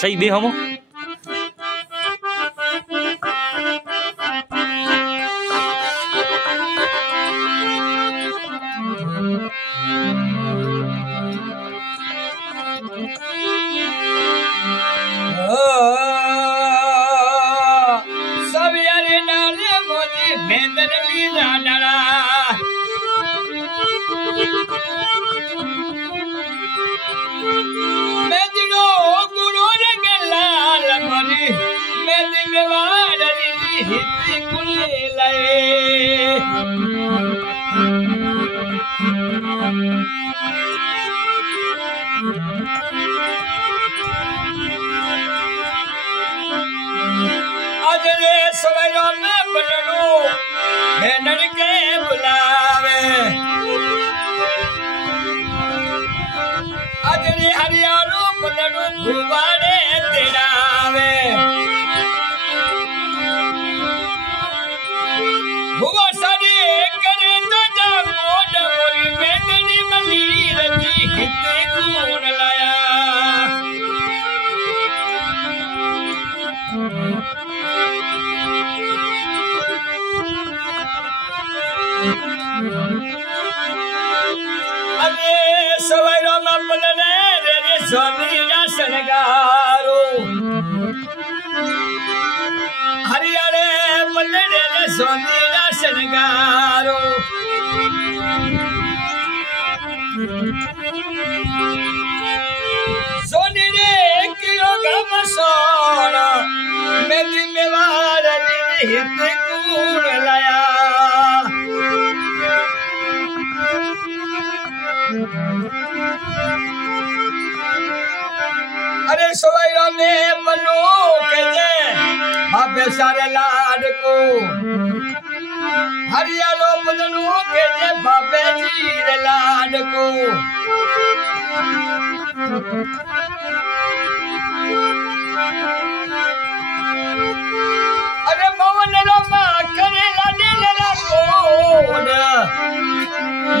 सही भी हम सब यारे नाले मोदी भेंदर लीला डरा मैं दिनो गुरु रंगलाल मरी मैं दिलवार री हित कुले लाए अजरे सवेरा में बनू भेंडर के बुलावे अजरे हरियाणो बनू भुवाड़े तेरावे भुवा सारे करे तो जा मोड़ मोरी भेंडरी मली रजी हिते कूड़ लाया अरे सवेरा में बनने रे स्वामी ना सरगारो हरियाणे बनने रे स्वामी ना सरगारो सोनी रे किलो गम सोना मैं जिम्मेवार रे हित कूड़ लाया अरे सवेरा में मनो के जे भाभे सारे लाड को हरियालो बदनू के जे भाभे जीर लाड को अरे मोहन रमा करे लाडे लला कोड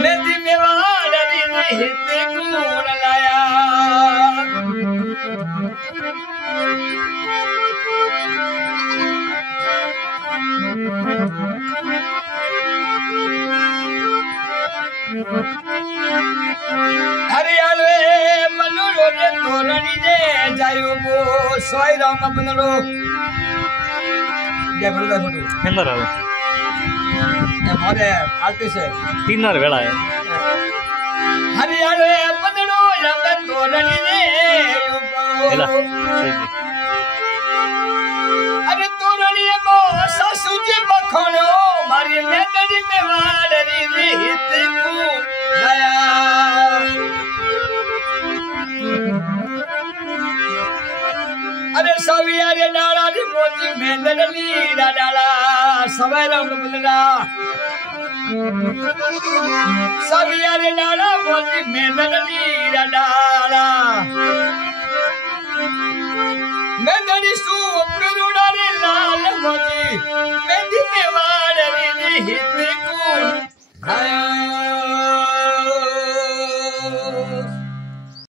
मैं जिम्मेवार री हित कूड़ लाया हरियाले मनोरो रे तोरणी रे जायो बो सोई राम बनलो ये बड़ा फोटो किंदर है ये मोरे आर्टिस्ट है 3 वेला है हरियाले बनलो रंग तोरणी रे हेला सही अरे तोरणी बो सासू जी बखणो मारी मेदरी में वाडरी रे हित को दया अरे सवियारे डाला रे मोती मेदर लीला डाला सवेरा में बुलरा सवियारे डाला मोती मेदर लीला डाला मेदरी सू पिरुड़ा रे लाल मोती मेदी में वाडरी रे हित को दया